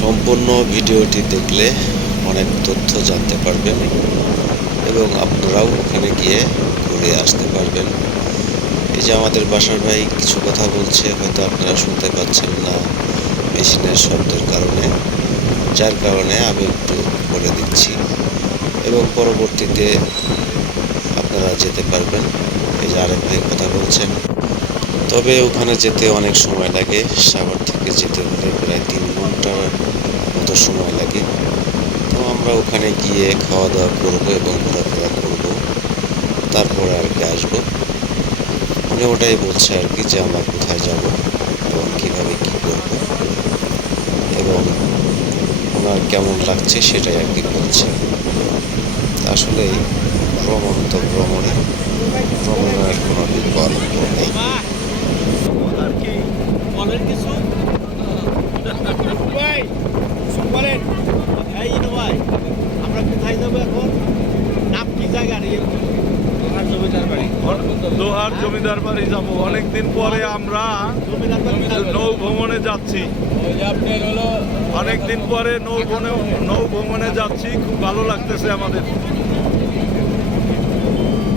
সম্পূর্ণ ভিডিওটি দেখলে অনেক তথ্য জানতে পারবেন এবং আপনারাও ওখানে গিয়ে ঘুরে আসতে পারবেন। এই যে আমাদের বাসার ভাই কিছু কথা বলছে, হয়তো আপনারা শুনতে পাচ্ছেন না মেশিনের শব্দের কারণে, যার কারণে আমি একটু বলে দিচ্ছি এবং পরবর্তীতে আপনারা যেতে পারবেন। এই যে আরেক ভাই কথা বলছেন, তবে ওখানে যেতে অনেক সময় লাগে। সাভার থেকে যেতে হলে প্রায় 3 ঘন্টার মতো সময় লাগে। তো আমরা ওখানে গিয়ে খাওয়া দাওয়া করবো এবং ঘোরাফেরা করবো, তারপরে আর কি আসবো। উনি ওটাই বলছে আর কি, যে আমরা কোথায় যাব এবং কীভাবে কী করবো এবং ওনার কেমন লাগছে সেটাই আর কি বলছে। আসলে ভ্রমণ তো ভ্রমণের কোনো বিকল্প নেই। বলেন কিছু ভাই, বলেন। এই ভাই, আমরা কোথায় যাবো এখন? নাম কি জায়গার? দোহার জমিদার বাড়ি যাবো। অনেকদিন পরে আমরা নৌ ভ্রমণে যাচ্ছি। অনেকদিন পরে নৌ ভ্রমণে যাচ্ছি, খুব ভালো লাগতেছে আমাদের।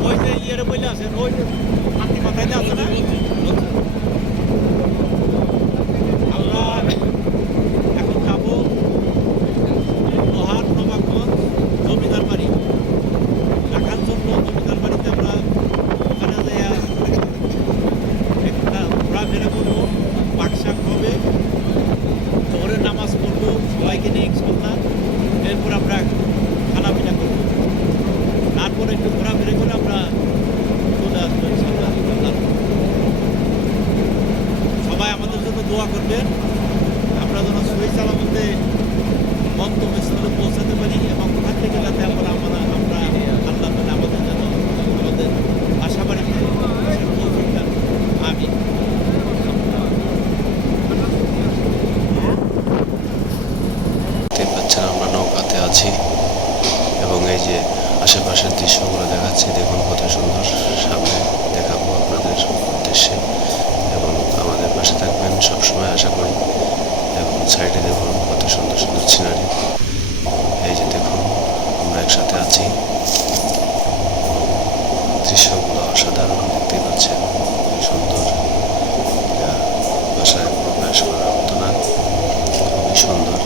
ওই যে ইয়ের বইলে আছে, ওই যে আপনি মাথায় আছে না, আমরা এখন যাবো লোহার নবাবগঞ্জ জমিদার বাড়ি রাখার জন্য। জমিদার বাড়িতে আমরা ওখানে একটা ঘোরাফেরা করবো, পাকশাক হবে, জোহরের নামাজ পড়বো, সবাইকে নিয়ে ইনশাল্লাহ। এরপর আমরা খানা পিনা করবো, তারপরে একটু ঘোরাফেরা করে আমরা চলে আসবো ইনশাল্লাহ। সবাই আমাদের জন্য দোয়া করবেন, আমরা যেন সহি সালামতে গন্তব্যস্থলে পৌঁছাতে পারি এবং ওখান থেকে যাতে আমরা আল্লাহ তাআলা আমাদের যেন আমাদের আশাবাড়ি তৌফিক দান। আমিন। দেখতে পাচ্ছেন আমরা নৌকাতে আছি এবং এই যে আশেপাশের দৃশ্যগুলো দেখাচ্ছি, দেখুন কত সুন্দর। সামনে দেখাবো আপনাদের উদ্দেশ্যে এবং আমাদের পাশে থাকবেন সবসময় আশা করি। এবং সাইডে দেখুন কত সুন্দর সুন্দর সিনারি। এই যে দেখুন আমরা একসাথে আছি, দৃশ্যগুলো অসাধারণ দেখতে পাচ্ছেন, খুবই সুন্দর, যা ভাষায় প্রকাশ করার মতো না, খুবই সুন্দর।